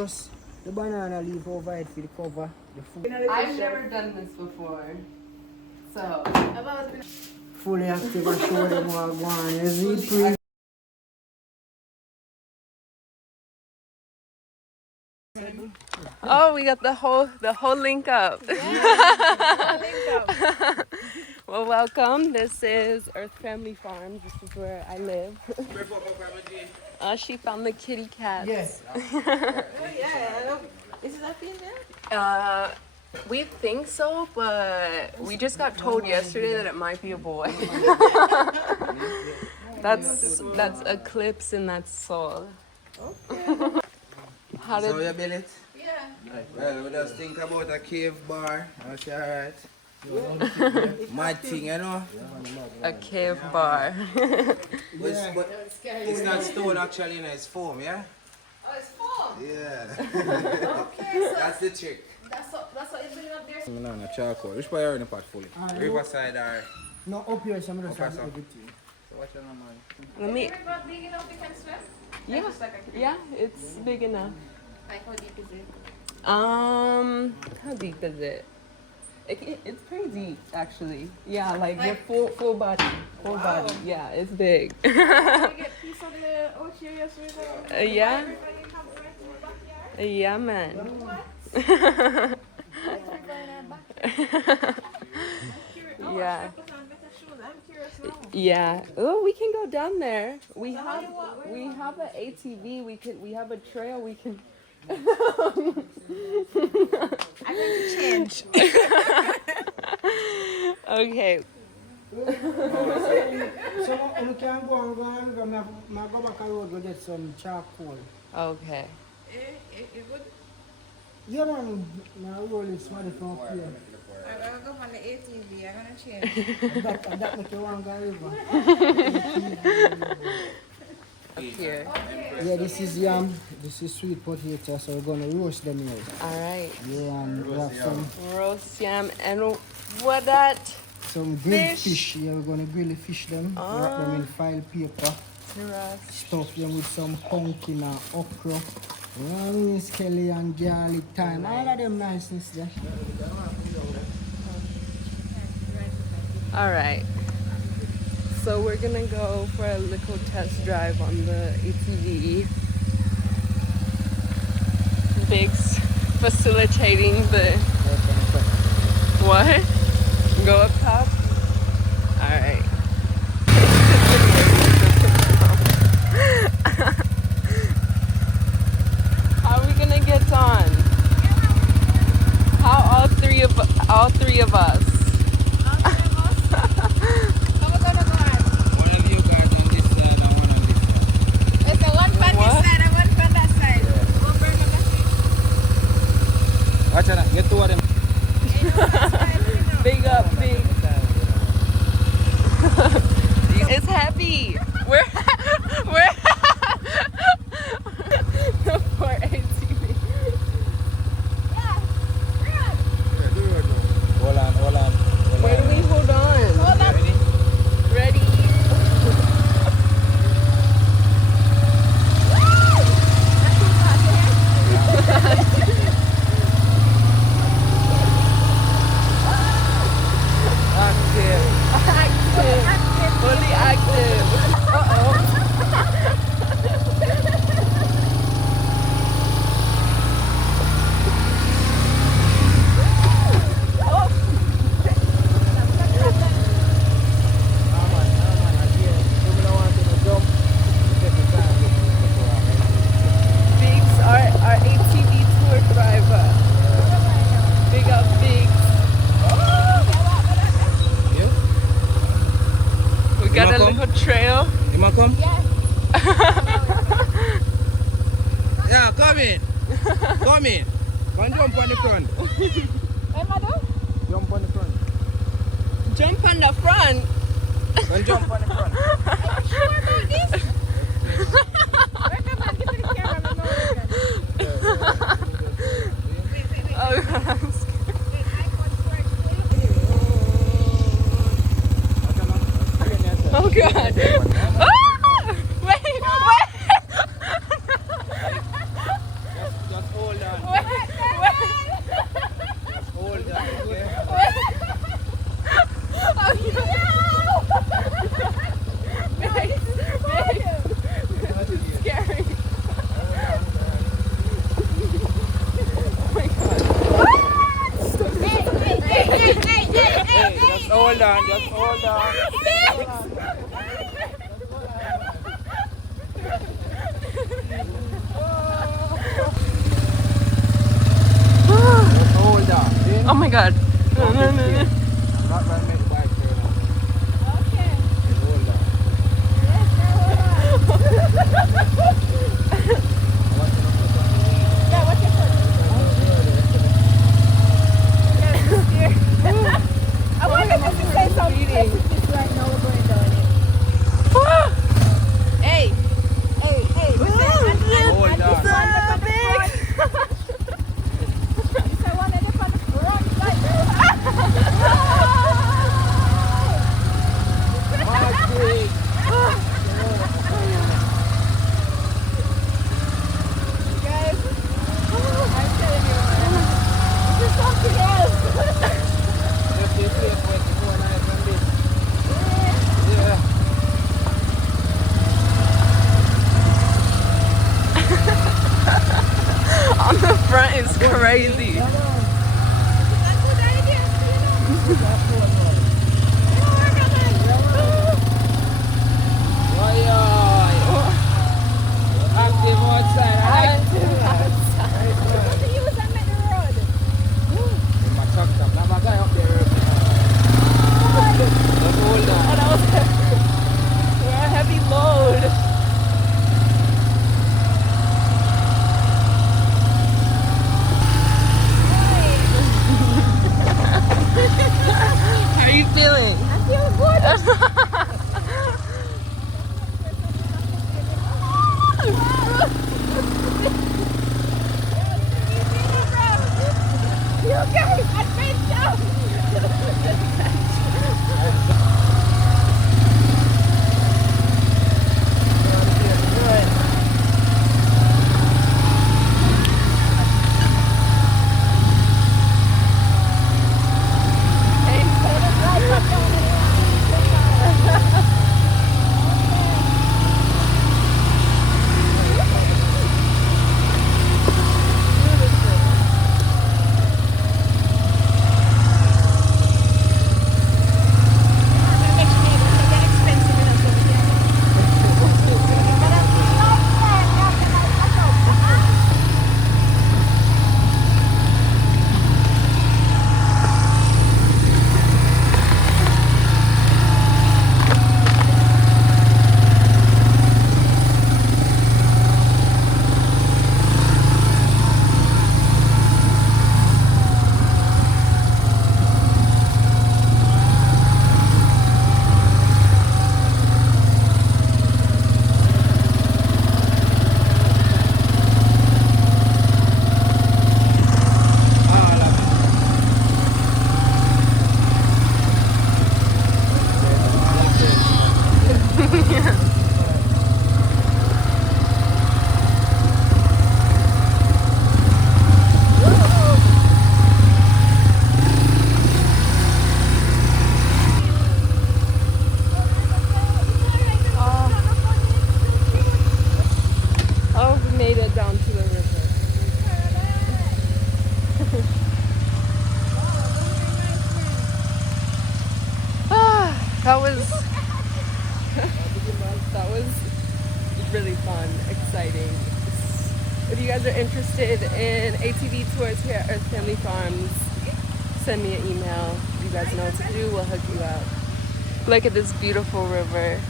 just the banana leaf over it for the cover. The food. I've never done this before. So Fully active and show them what I want. Is it pretty? oh, we got the whole link up. Well, welcome. This is Earth Family Farms. This is where I live. She found the kitty cats. Yes. Is it a female? We think so, but we just got told yesterday that it might be a boy. that's Eclipse and that's Soul. Okay. How did you build it? Yeah. Well, we just think about a cave bar. That's alright. Mad thing, you know? A cave bar. But it's not stone actually, you know, it's foam, yeah? Oh, it's foam. Yeah. Okay, so That's the trick. that's what you're building up there. No, charcoal. Which part are in the pot fully? Riverside or... No, up here, some of the Up stuff. here, Everything. So what's your number? Let me. Is the river big enough you can swim? Yeah, Just like a yeah, it's big enough. Like how deep is it? How deep is it? It's pretty deep, actually. Yeah, like your full body, body. Yeah, it's big. Can you get piece of the ocean yesterday? Yeah, River you have right in the backyard? yeah, man. What? Like river in our backyard. Yeah. Put on better shoes. I'm curious now. Yeah. Oh, we can go down there. We have an ATV. We have a trail. We can. I'm going to change. Okay. So you can go and go back a road to get some charcoal. Okay. It would. Yeah, man, my roll is smarter from up here. I'm going to go on the ATV. I'm going to change. That make you want to go river. Here. Yeah, this is sweet potato, so we're gonna roast them here. All right. Yeah, and we have some Roast yam and what that? grilled fish. Yeah, we're gonna grill the fish them, wrap them in file paper, Roast. stuff them with some pumpkin and okra, skelly and garlic thyme, all of them niceness there. All right. So we're gonna go for a little test drive on the ATV. Biggs facilitating the what? Go up top? All right. How are we gonna get on? How all three of us? One of you guys on this side and one on this side. It's a one from this side and one from that side. One burn on that side. Watch out, get two of them. Big up, big. It's heavy. We're the poor ATV. Hold on. Where do we hold on? Hold on. Ready? Active. Fully active. Uh-oh. Biggs, our ATV tour driver. Big up, Biggs. We got a little trail. You might come? Yes. Yeah, come in. Come in. Come jump on the front. Hey, madam. Jump on the front. Jump on the front. Come jump on the front. Are you sure about this? Wait, come on, give me the camera. I'm not wait. Oh, God, I'm scared. Wait, I got for it. Oh, God. Ah! Wait. Just hold on, just hold on. Hold on. Oh my god. I'm not going to make the bike turn off. Okay. Hold on. Yes, now hold on. Yeah, what's your foot? Yes, dear. I wanted us to say some messages right now. We're going down it. Hey, hey, hey. We say, and Hold this on. one up on the front. You say one up on the front. Like, Margaret. guys, I'm telling you, man. This is something else. Just this way for it to go nice and big. Yeah. On the front is crazy. That's a good idea, you know. Why, active outside, alright? What do you use and make the road? My truck stop. Now my guy up there. Just hold on. Oh, that was we're a heavy load. How are you feeling? I feel good. You guys, adventure! That was really fun, exciting. If you guys are interested in ATV tours here at Earth Family Farms, send me an email. You guys know what to do, we'll hook you up. Look at this beautiful river.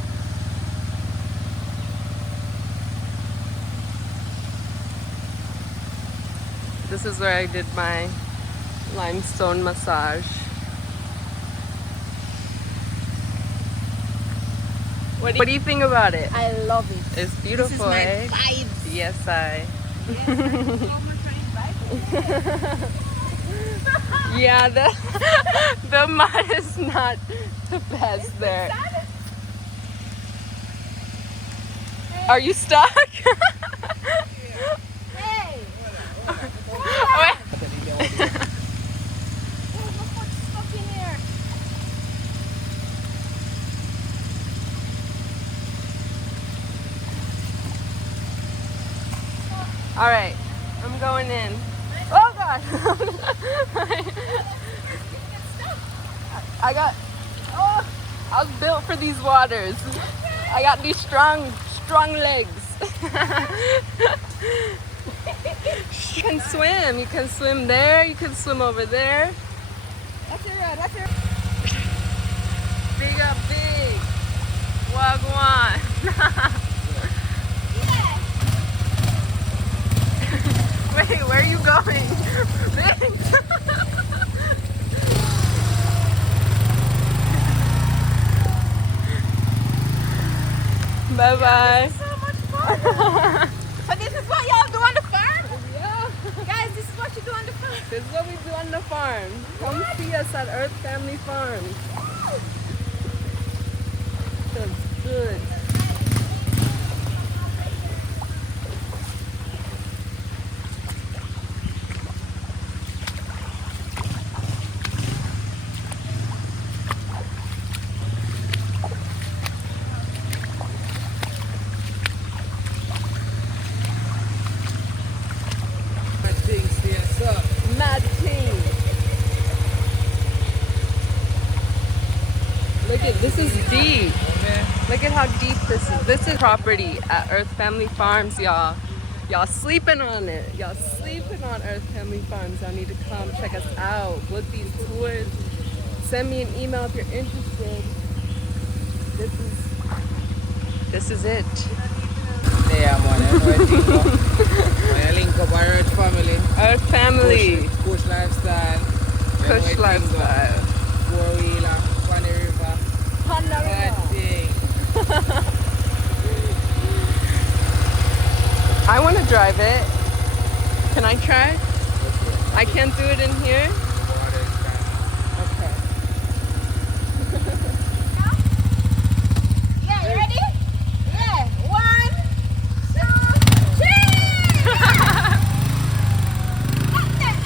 This is where I did my limestone massage. What do you think about it? I love it. It's beautiful, This is my eh? vibes. Yes, I. Yeah, the mud is not the best there. Are you stuck? Hey! Oh, Stuck in here. all right, I'm going in. Oh God! I got Oh, I was built for these waters. I got these strong legs. You can swim. You can swim there. You can swim over there. That's your road. That's your Big up big. Wagwan. Wait, where are you going? Bye bye. so much fun. So this is what y'all do on the farm? Yeah. Guys, this is what you do on the farm. This is what we do on the farm. Come see us at Earth Family Farms. Feels good. Mad thing. Look at this is deep. Look at how deep this is. This is property at Earth Family Farms, y'all. Y'all sleeping on it. Y'all sleeping on Earth Family Farms. Y'all need to come check us out. Book these tours. Send me an email if you're interested. This is it. Yeah, man. Everything go. When you link up our Earth family. Earth Family. Kush lifestyle. Kush lifestyle. Four-wheeler. On the river. On the That river. thing. I want to drive it. Can I try? I can't do it in here. Okay. Yeah, you ready? Yeah. 1, 2, 3. Up there.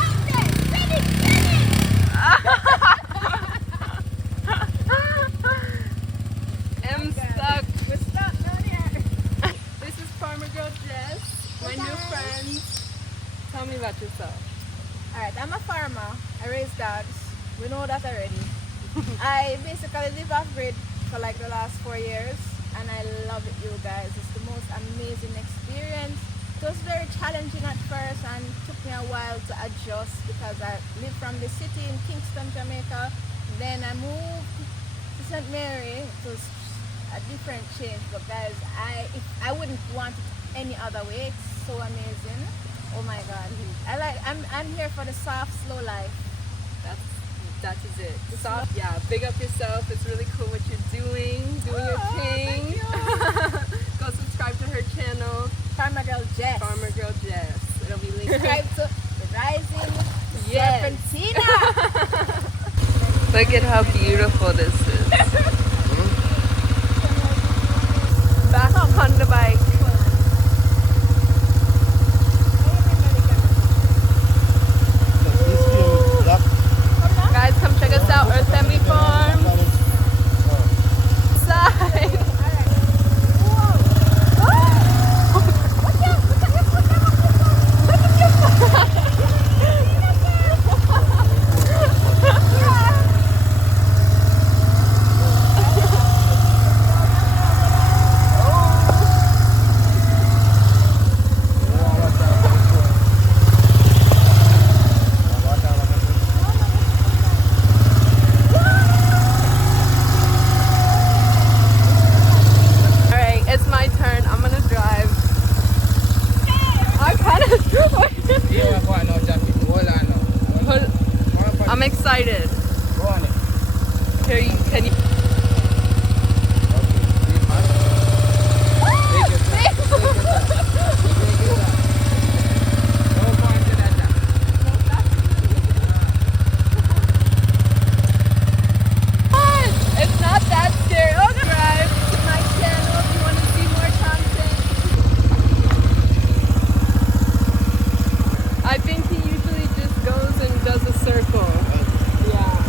Finish. I'm stuck. We're stuck down here. This is Farmer Girl Jess, my new friend. Tell me about yourself. Alright, I'm a farmer. I raise dogs. We know that already. I basically live off grid for like the last 4 years and I love it, you guys. It's the most amazing experience. It was very challenging at first and took me a while to adjust because I live from the city in Kingston, Jamaica. Then I moved to St. Mary. It was a different change, but guys, I wouldn't want it any other way. It's so amazing. Oh my god. I'm here for the soft, slow life. That is it. Soft, yeah. Big up yourself. It's really cool what you're doing your thing. Go subscribe to her channel, Farmer Girl Jess. Farmer Girl Jess. It'll be linked. Subscribe to the Rising Yes. Serpentina. Look at how beautiful this is. Back on the bike. Guys, come check us out, Earth Family Farm. Side. I'm excited. Go on it. Can you? It's not that scary. Oh, subscribe to my channel if you want to see more content. I think he usually just goes and does a circle. Yeah.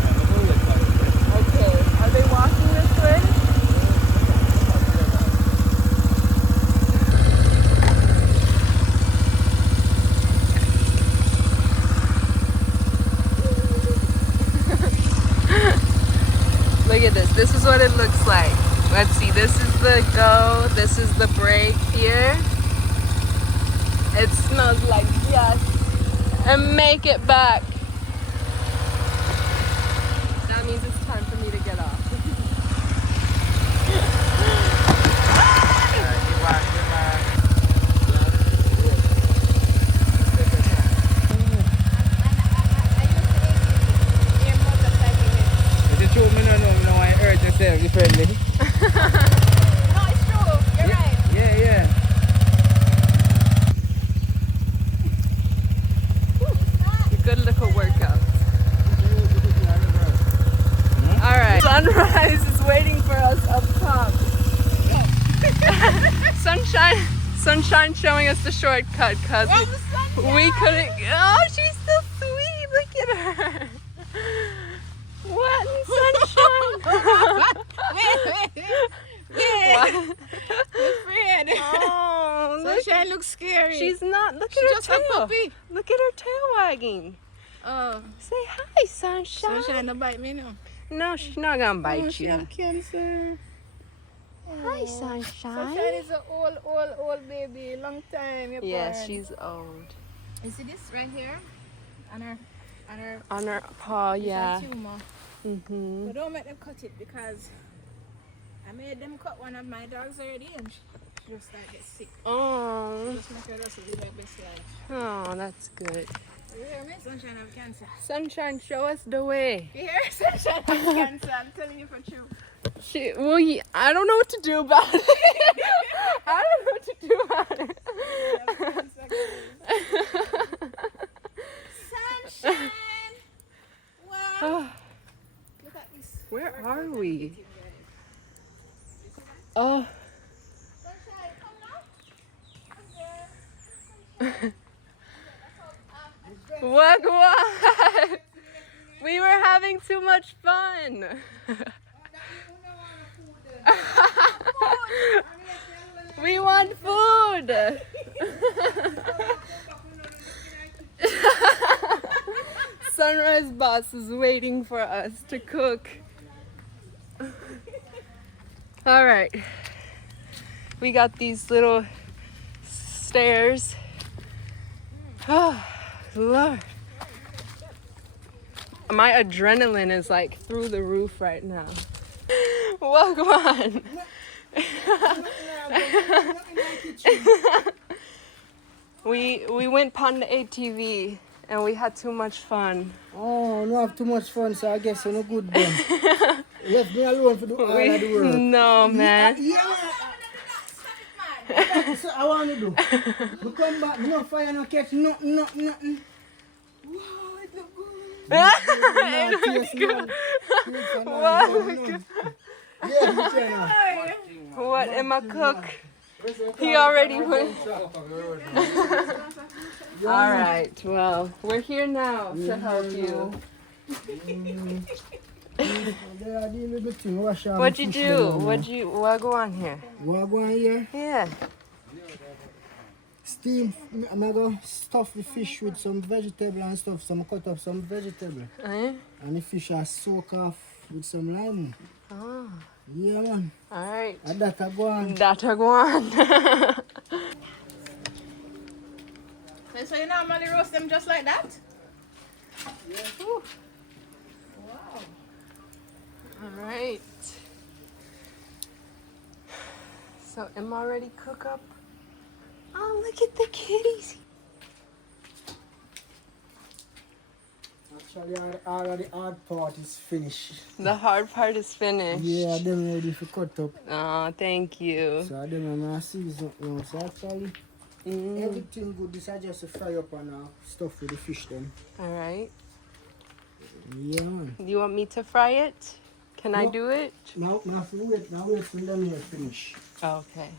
Okay. Are they Look at this. This is what it looks like. Let's see. This is the go. This is the break here. It smells like yes. And make it back. That means it's time for me to get off. Yourself differently. No, it's true. You're right. Yeah. Good little workout. All right. Sunrise is waiting for us up top. Sunshine showing us the shortcut because we couldn't. Oh, she's so sweet. Look at her. What in sunshine? What? Oh, Sunshine looks scary. she's not. Look She's at her just tail. a puppy. Look at her tail wagging. Oh, Say hi, Sunshine. Sunshine don't bite me no. No, she's not gonna bite She you. have cancer. Hi, Sunshine. Sunshine is an old baby. Long time. You're Yes, born. she's old. You see this right here? On her On her paw, it's a yeah. tumor. Mhm. But don't make them cut it because I made them cut one of my dogs already and she just like get sick. Oh, Just make her just live her best life. oh, that's good. You hear me? Sunshine have cancer. Sunshine, show us the way. You hear? Sunshine have cancer. I'm telling you for true. I don't know what to do about it. I don't know what to do about it. Sunshine! Wow! Look at this. Where are we? Oh, Sunshine, come now. what? We were having too much fun. We want food. Sunrise Boss is waiting for us to cook. All right. We got these little stairs. Oh, Lord. My adrenaline is like through the roof right now. Welcome on. We went pon the ATV and we had too much fun. Oh, no have too much fun, so I guess you're no good then. Left me alone for do all of the work. No, man. That's what I want to do. We come back, no fire, no catch, nothing. Wow, it look good. Wow. Yeah, you can. What am I cook? He already went. All right, well, we're here now to help you. What'd you do? What go on here? What go on here? Yeah. Steam. I'm gonna stuff the fish with some vegetable and stuff. So I'm gonna cut up some vegetable. And the fish are soak off with some lime. Oh. Yeah, man. All right. And that I go on. That I go on. So you normally roast them just like that? Yeah. Wow. All right. So am I ready cook up? Oh, look at the kitties. Actually, all the hard part is finished. The hard part is finished. Yeah, them ready for cut up. Oh, thank you. So them I'm gonna season now. So actually, everything good. This I just fry up and stuff with the fish then. All right. Yeah, man. You want me to fry it? Can I No. do it? Now I have to wait for them to finish. Okay.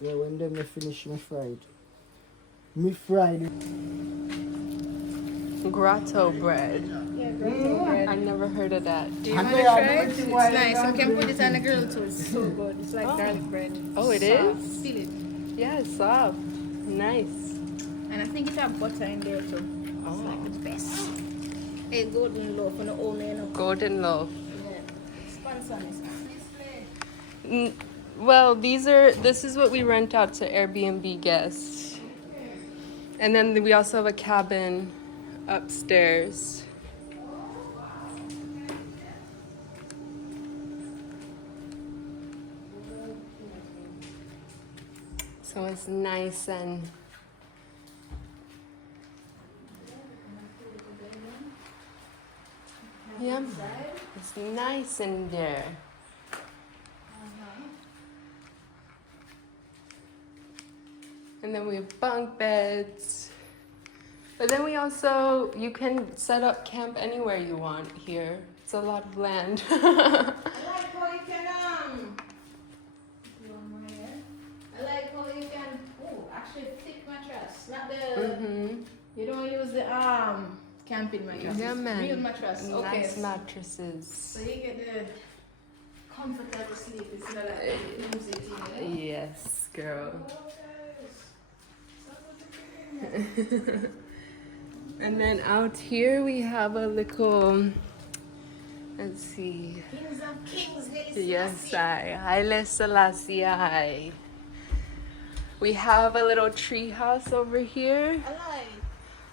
Yeah, when them they finish, me fried. Me fried it. Grotto bread. Yeah, grotto bread. I never heard of that. Do you want to try it? It's nice. You can put it on the grill too. It's so good. It's like garlic bread. Oh, it Soft. is? Feel it. Yeah, it's soft. Nice. And I think it have butter in there too. It's like the best. A golden loaf on the old man. Golden loaf. Yeah. What's on this one? Well, this is what we rent out to Airbnb guests. And then we also have a cabin upstairs. So it's nice and yeah, it's nice in there. And then we have bunk beds. But then we also, you can set up camp anywhere you want here. It's a lot of land. I like how you can I like how you can actually thick mattress. Not the you don't use the camping mattress. Yeah, man. Real mattress. Okay. Nice mattresses. So you get the comfortable sleep instead of like the flimsy. Yes, girl. And then out here we have a little, let's see. Kings of Kings, Yes, Haile Selassie. We have a little tree house over here, I like.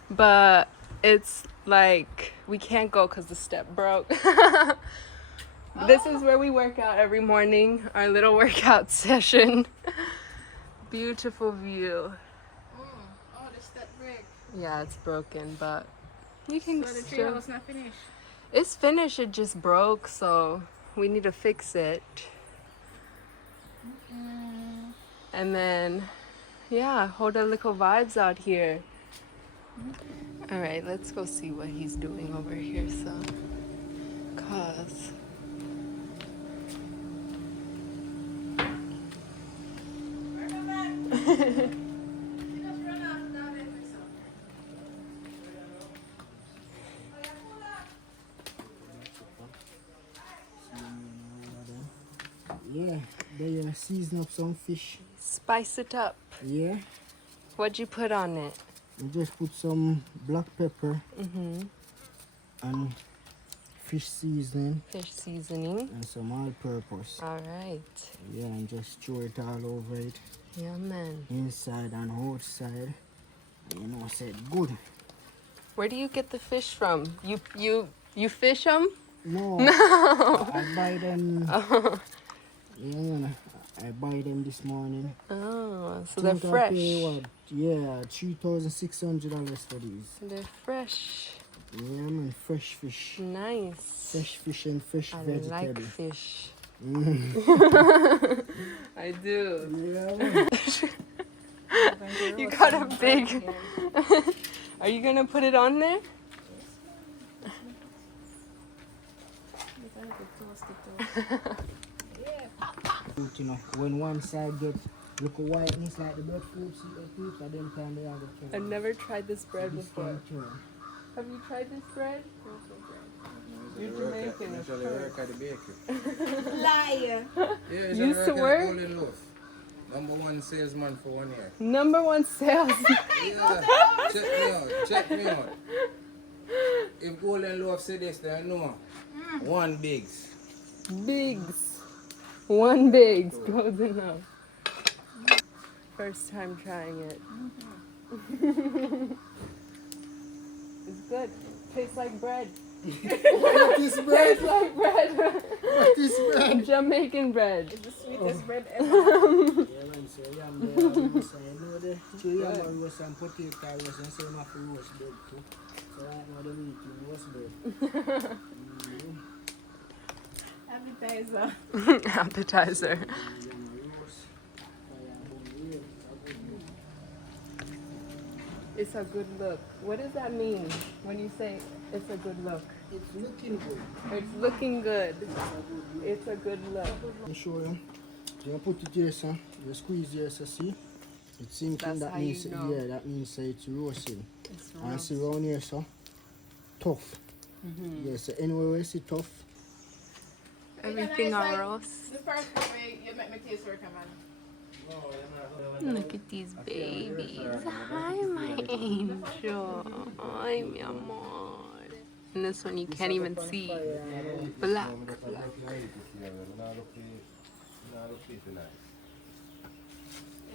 but it's like we can't go because the step broke. This is where we work out every morning, our little workout session. Beautiful view. Oh, the step break. Yeah, it's broken, but you can So the tree still... house not finished. It's finished, it just broke, so we need to fix it. And then, yeah, hold a little vibes out here. All right, let's go see what he's doing over here, so. Cause. Yeah, they season up some fish. Spice it up. Yeah, What'd you put on it? we just put some black pepper and fish seasoning Fish seasoning. and some all-purpose. All right. Yeah, and just throw it all over it, Yeah, man. inside and outside. And you know, I said good. Where do you get the fish from? You fish them? No, I buy them. Yeah, man, I buy them this morning. Oh, so they're Think I fresh. pay what? Yeah, $3,600 for these. They're fresh. Yeah, man, fresh fish. Nice. Fresh fish and fresh I vegetable. like fish. Mm. I do. Yeah, man. You got a big. Are you gonna put it on there? You know, when one side get look whiteness like the breadfruit, at them time they have the I've never tried this bread before. turn. Have you tried this bread? You're Jamaican. of Usually course. work at the bakery. Liar. Yeah, Used usually to work work? at Golden Loaf. #1 salesman for 1 year. #1 sales. Yeah, check me out. If Golden Loaf say this, then I know. One bigs. Bigs. One Bigs. Close enough. First time trying it. It's good. Tastes like bread. What is bread? Tastes like bread. What is bread? Jamaican bread. It's the sweetest bread ever. Yeah, man, so yam there, you know the two yam roast and potato roast and same have to roast bread too. So right now they eating roast bread. Appetizer. Appetizer. It's a good look. What does that mean when you say it's a good look? It's looking good. It's looking good. It's a good look. Let me show you. So you put it here, sir. You squeeze here, so see? It's sinking. That's That how means, you know. yeah, that means it's roasting. It's And roast. see around here, so tough. Yeah, so anywhere where you see tough, Everything on roast. The first way you make me taste work, man. Look at these babies. Hi, my angel. Ay, mi amor. And this one you This can't up even on see. fire and, Black. You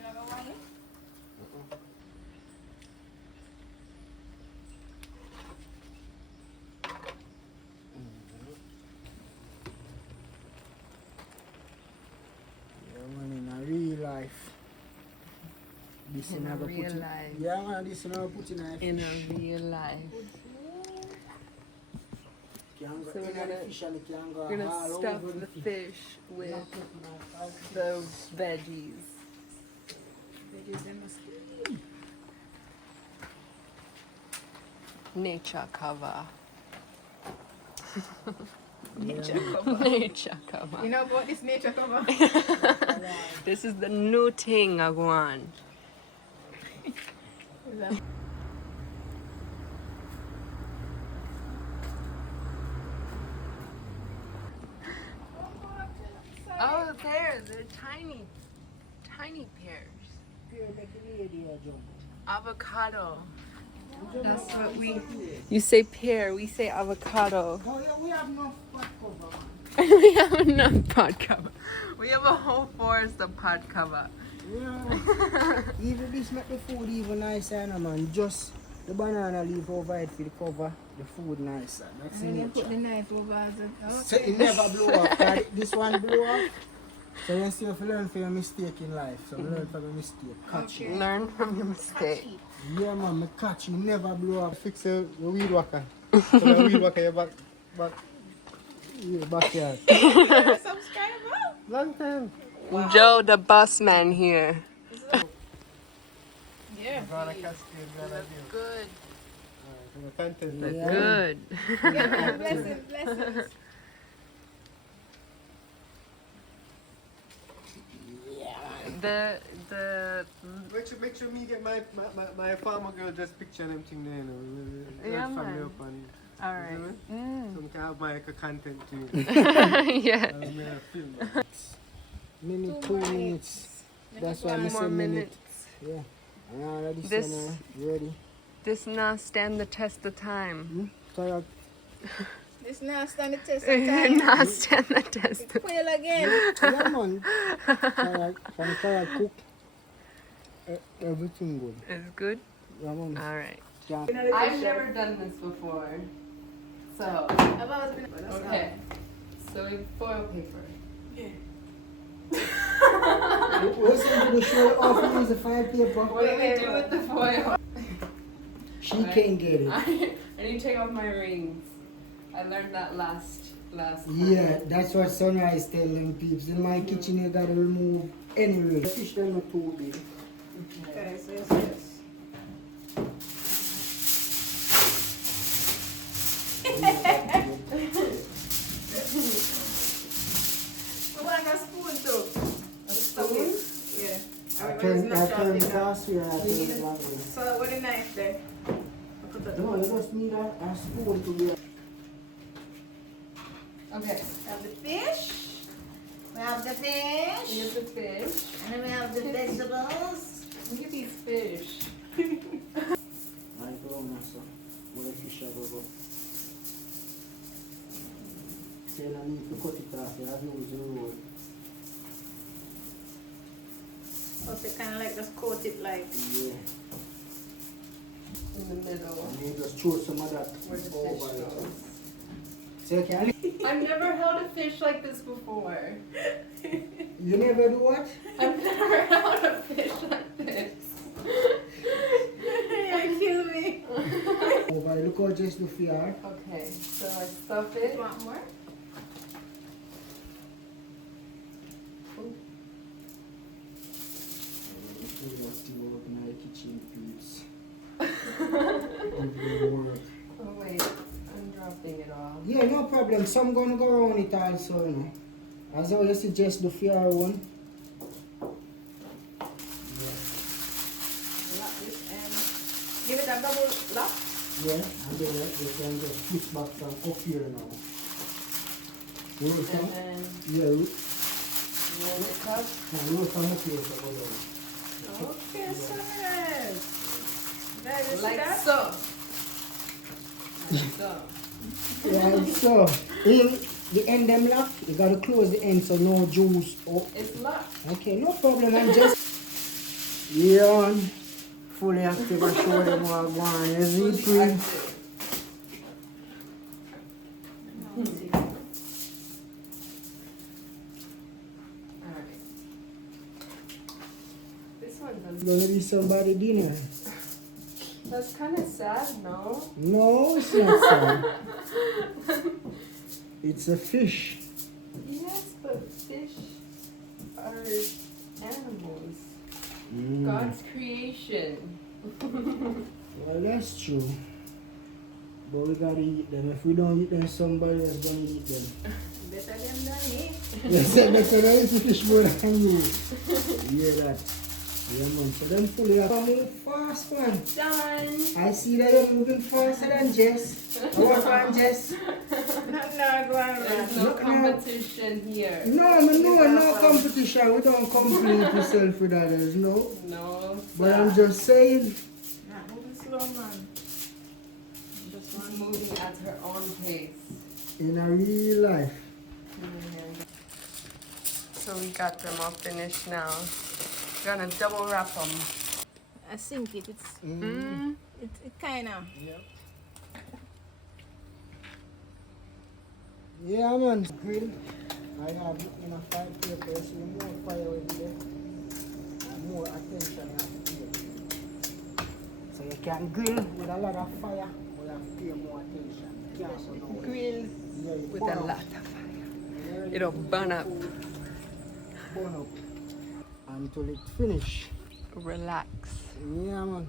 never want it? yeah, man, in a real life. This In you a never real put in. life. Yeah, man, this you never put in a In fish. a real life. Can go So we're in gonna- the fish and it can go We're gonna all stuff over the fish. fish with Not putting out the veggies. Veggies, they must be. Nature cover. Nature cover. Nature cover. You know about this nature cover? This is the new thing I want. Oh, they're tiny, tiny pears. Here, make a lady here jump. Avocado. That's what we. You say pear, we say avocado. Oh yeah, we have enough pot cover. We have enough pot cover. We have a whole forest of pot cover. Yeah. Even this make the food even nicer, no, man. Just the banana leaf over it for the cover, the food nicer. That's And then you nature. put the knife over as a... So it never blow up. 'Cause this one blow up. So you still have to learn from your mistake in life. So learn from your mistake. Catch it. Learn from your mistake. Yeah, man, me catch you never blow up. Fix your weed whacker. So the weed whacker your backyard. Subscriber? Long time. Joe, the bus man here. Yeah. Good. Yeah. Good. Yeah, man, blessings, blessings. The Make sure me get my farmer girl just picture them thing there, you know. Yeah, family man. up on all right. so we can have my content too. Yeah. Film. Minute, 2 2 more minutes. That's why I 2 say more minute. minutes. Yeah. I'm already This- saying, ready. This not stand the test of time. Correct. This now stand the test of time. Not stand the test. Quail again. Yeah, man. Correct. Can correct cook. Everything good. It's good. Yeah, man. All right. Can't- I've never done this before. So okay. So we have foil paper. Listen to the show off use the file paper. What do we do with the foil? She can't get it. I need to take off my rings. I learned that last. Yeah, that's what Sunrise tell them peeps. In my kitchen you gotta remove any ring. The fish them not too big. Okay, so yes. So what a spoon too? A spoon? Yeah. I turn the gas here. I turn You need it a- that way. So with the knife there. Put that No, you just need a spoon to be. Okay. We have the fish. We have the fish. Here's the fish. And then we have the vegetables. Look at these fish. I go on so. Where the fish are go. Say I need to cut it off. You have to use the roll. Okay, kind of like just coat it like. Yeah. In the middle. And you just throw some of that Where the fish over it. goes. So you can. I've never held a fish like this before. You never do what? I've never held a fish like this. You kill me. Over. Look how just the fear. Okay, so I stuff it. Want more? Work in the kitchen peeps. Every work. Oh wait, I'm dropping it off. Yeah, no problem. Some gonna go around it also, you know. As I always suggest the fair one. Wrap this and give it a double lap. Yeah, and then you can just switch back from up here now. Roll And from, then yeah, roll it up. roll from up here so go down. Okay, so nice. Guys, you see Like that? so. Like so. Right, so in the end them lock, you gotta close the end so no juice. Oh, It's locked. okay, no problem. I'm just yeah, fully active. I show them what I want. Is it free? This one does. Gonna be somebody dinner. That's kind of sad, no? No, it's not sad. It's a fish. Yes, but fish are animals. Mm. God's creation. Well, that's true. But we gotta eat them. If we don't eat them, somebody else gonna eat them. Better them than me. You said better than eat the fish more than you. You hear that? Yeah, man. So them fully up. Move fast, man. Done. I see that you're moving faster than Jess. What on Jess? No, go on, There's man. no competition here. No, man, no competition. We don't compete ourselves with others, no. No. But I'm just saying. Nah, moving slow, man. She's moving at her own pace. In a real life. So we got them all finished now. We're gonna double wrap them. I think it's Mm. it kind of. Yeah, man. Grill. I have in a fire paper, so more fire will be there. And more attention you have to pay. So you can grill with a lot of fire, but you have to pay more attention. You can't go nowhere. Grill Yeah, you with burn a up. lot of fire. It'll burn up. Burn up. Until it finish. Relax. Yeah, man.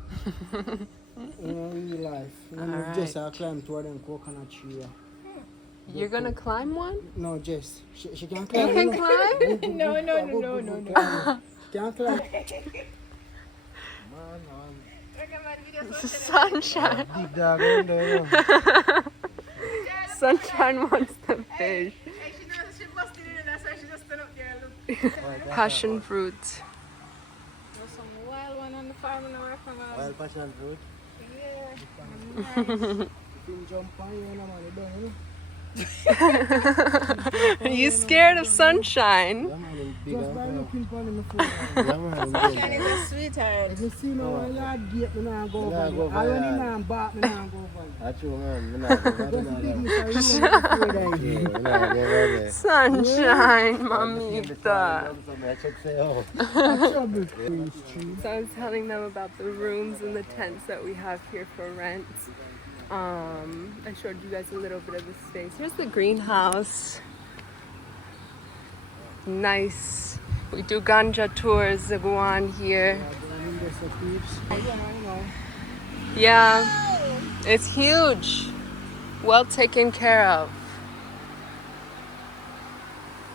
In real life. You know, Alright. Jess, I climb toward them coconut tree. You're gonna climb one? No, Jess. She can You climb. can know. climb? No. Can't climb. Sunshine. Big dog in there, you know. Sunshine wants the fish. She busted in, that's why she just stood up there and look. Passion fruit. There's some wild one on the farm in our farm. Wild passion fruit. Yeah. Nice. You can jump on you, man. You don't, you know. Are you scared of sunshine? Just by looking for him before. Sunshine is a sweetheart. If you see me on yard gate, me nah go over there. I when he nah bark, me nah go over there. That's true, man. Me not go Just the thing is, I really afraid of him. Sunshine, mamita. Check say oh. Trouble. So I was telling them about the rooms and the tents that we have here for rent. I showed you guys a little bit of the space. Here's the greenhouse. Nice. We do Ganja tours that go on here. Yeah, it's huge. Well taken care of.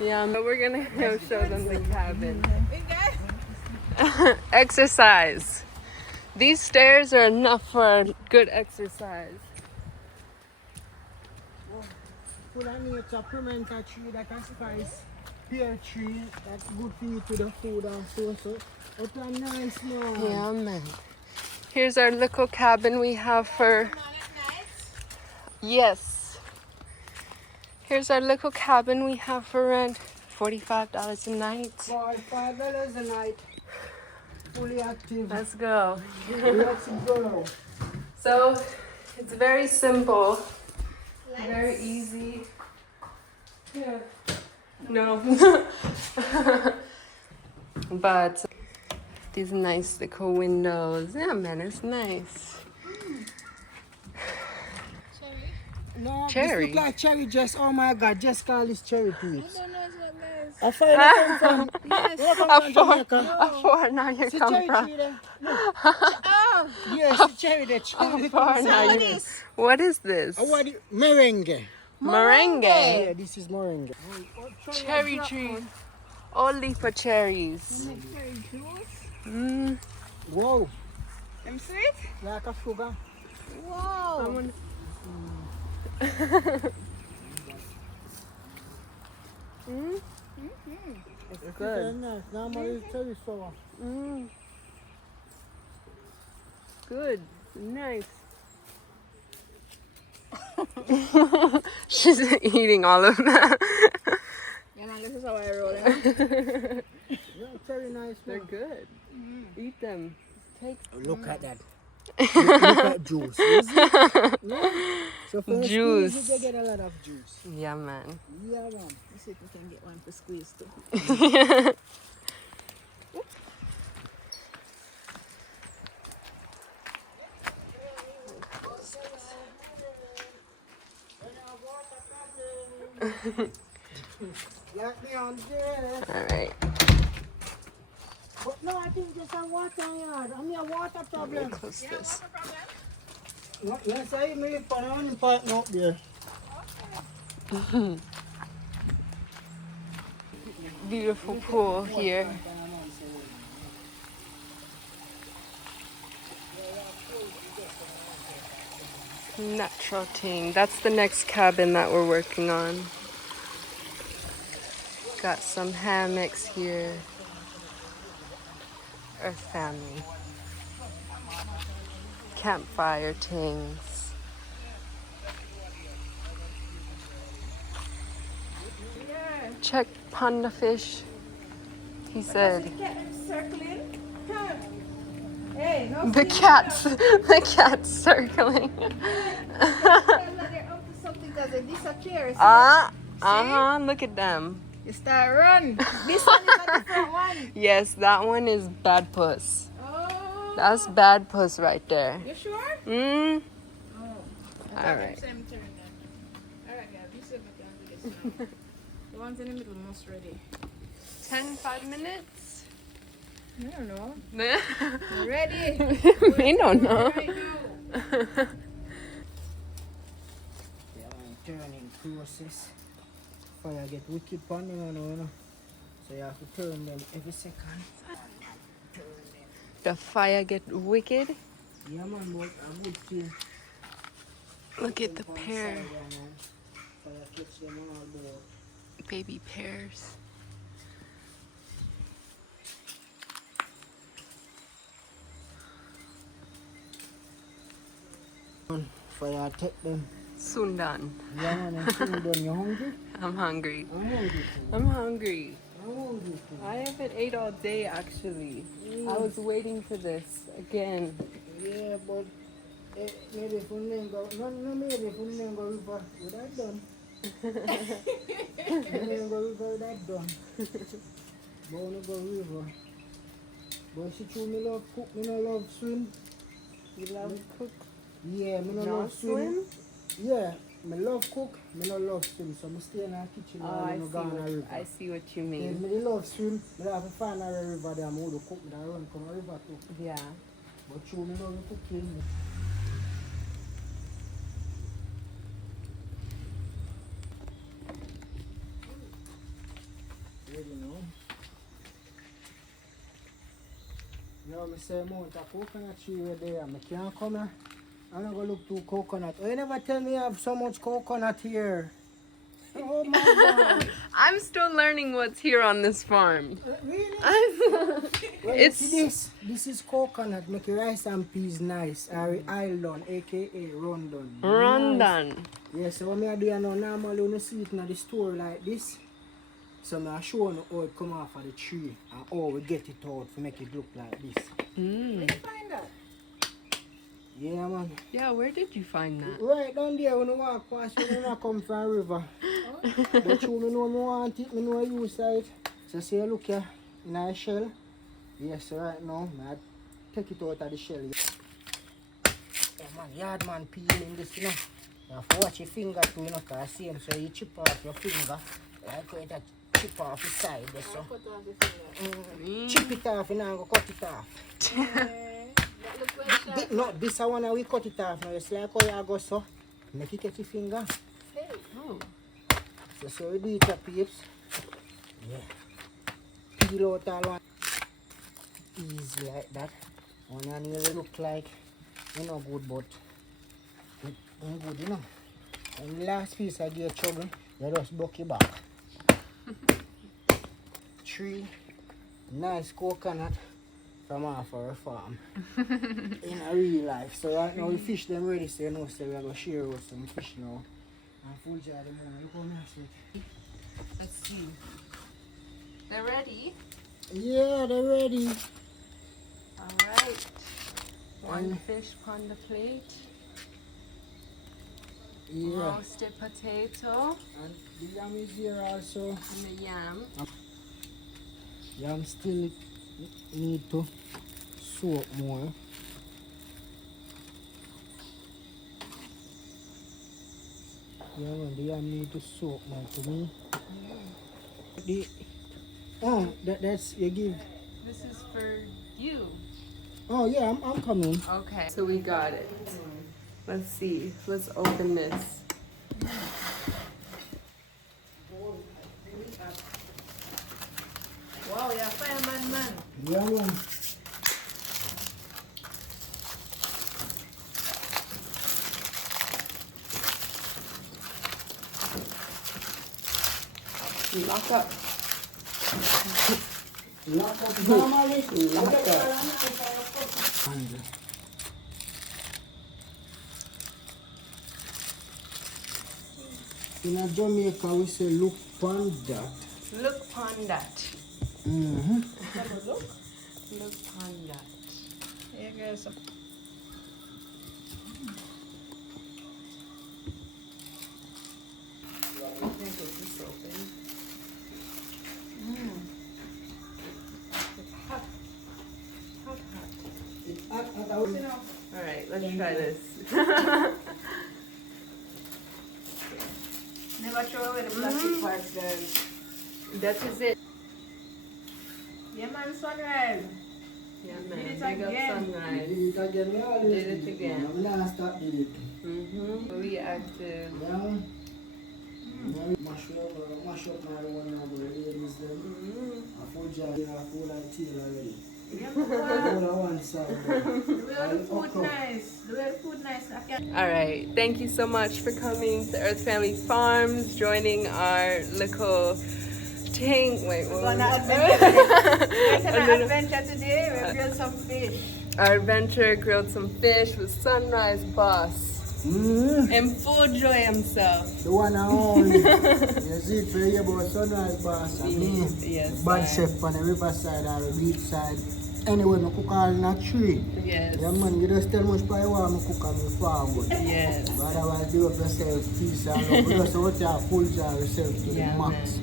Yeah, but we're gonna go show them the cabin. Exercise. These stairs are enough for good exercise. Full of nature, pimento tree that can spice. Pear tree, that's good for you to the food and so. It's a nice man. Yeah, man. Here's our little cabin we have for. Yes. Here's our little cabin we have for rent. $45 a night. $5 a night. Fully active. Let's go. Let's go. So it's very simple, very easy. Yeah. No. But these nice little windows. Yeah, man, it's nice. No, Cherry? this look like cherry just, oh my God, just call this cherry please. I don't know what guys. I find it come from. Yes. Where come from Jamaica? How far now you See come cherry from? tree there? Look. Oh, Yes, the cherry there. Cherry. Far now what you. is? What is this? What is merengue? Meringue. Yeah, this is merengue. Cherry tree. Only for cherries. Cherry juice. Mm. Wow, Them sweet? like a sugar. Wow. Mm. It's very nice. Normally it's cherry sour. Mm. Good. Nice. She's eating all of that. You know, this is how I roll. Yeah, very nice. They're Man. good. Eat them. Take Look at that. Look at juice. You see? Yeah. So for Juice. squeeze, you get a lot of juice. yeah, man. Yeah, man. Let's see if we can get one for squeeze too. Lock me on there. All right. But no, I think just a water yard. I mean a water problem. Close this. Yes, I may put on the part out there. Beautiful pool here. Natural thing. That's the next cabin that we're working on. Got some hammocks here. Our family. Campfire things. Check panda fish. He said. Circling. Hey, no. The cat's circling. They're up to something because they disappear. Look at them. You start run. This one is a different one. Yes, that one is bad puss. Oh. That's bad puss right there. You sure? Mm. Oh. All right. Same turn then. Alright, guys. You see if I can do this now. The ones in the middle most ready. 5 minutes? I don't know. Me You ready? don't know. Right now. Yeah, man, turning process. Fire get wicked pan you know. So you have to turn them every second. Turn them. The fire get wicked. Yeah, man, but a good thing. Look at the One pear. side, yeah, man. Fire catch them all about. Baby pears. Fire take them. Soon done. Yeah, man, I'm soon done. You hungry? I'm hungry. I'm hungry too. I'm hungry. I'm hungry too. I haven't ate all day actually. I was waiting for this again. Yeah, but maybe if we didn't go, no, maybe if we didn't go river, would that done? Didn't go river, would that done? But we go river. But see, true, me love cook, me no love swim. You love cook? Yeah, me no Not love swim. Yeah, me love cook, me no love swim. So me stay in the kitchen Oh, while I me no go on the river. see what you If mean. me love swim, me have to find a river there, me would cook, me da run come a river too. Yeah. But true, me love cooking. Ready now? Now me say amount of coconut tree right there. I can't come here. I'm not gonna look too coconut. Oh, you never tell me you have so much coconut here. Oh my god. I'm still learning what's here on this farm. Really? I'm Well, It's- see this. This is coconut. Make your rice and peas nice. Island, aka Rondon. Nice. Rondon. Yeah, so what I do now, normally when you see it in the store like this, so I show you how it come off of the tree and how we get it out to make it look like this. Mm. Find that. Yeah, man. Yeah, where did you find that? Right down there when you walk past, you don't come from a river. But you know me want it, me know I use it. So see, look here, in a shell. Yes, so right now, I take it out of the shell. Yeah, man, yard man peeling this, you know. You have to watch your finger too, you know, because same, so you chip off your finger. Like how it chip off the side there, so. Cut off the finger. Chip it off, you know, and go cut it off. That look well sharp. No, this one we cut it off now. It's like how you go so. Make it catch your finger. Hey. Oh. So we do it up, peeps. Yeah. Peel out all one. Easy like that. One and you look like, you know, good, but it ain't good, you know. And the last piece I give trouble, you just buck your back. 3 nice coconut from off our farm. In a real life. So right now we fish them ready, so you know, so we are going to share with some fish now. And full jar the morning. Look how nice it. Let's see. They're ready. Yeah, they're ready. All right. One fish on the plate. Yeah. Roasted potato And the yam is here also. and the yam. Yam still need to soak more. Yeah, man, the yam need to soak more to me. That's you give. This is for you. Oh yeah, I'm coming. Okay. So we got it. Let's see. Let's open this. Wow, you're a fireman, man. Yeah, man. Lock up. Lock up normally. Lock up. In Jamaica, we say look on that. Look on that. Mm-hmm. Look on that. Here goes some. This open. It's hot. Hot, hot. All right, let's try this. Never throw away the plastic parts, guys. That is it. Yeah, man, sunrise. Yeah, Did man. it Big up again. Sunrise. Did it again. We always Did it do again. We not stop doing it. Really active. Yeah. Mash up my one now, but the ladies them. I full jar, I full like tea already. Yeah, All on one side. the way the food nice. The way the food nice. I can't. All right. Thank you so much for coming to Earth Family Farms, joining our little tank. Wait, what We're on was an it? adventure today. We grilled some fish. Our adventure grilled some fish with Sunrise Boss. And full joy himself. The one and only. You see it for you about Sunrise Boss and me. Yes. Bad chef on the riverside or the beach side. Anyway, I cook all in a tree. Yes. Yeah, man, you just tell much by what I cook on my farm. Yes. But otherwise, do up yourself, peace and love. You just out there, full jar yourself to Yeah, the max.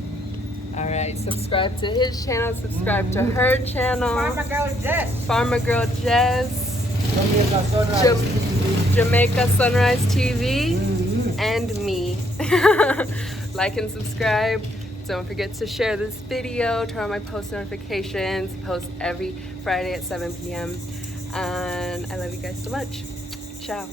All right. Subscribe to his channel. Subscribe to her channel. Farmer girl Jess. Farmer Girl Jess. Jamaica Sunrise TV. Jamaica Sunrise TV. And me. Like and subscribe. Don't forget to share this video, turn on my post notifications, post every Friday at 7 p.m. And I love you guys so much. Ciao.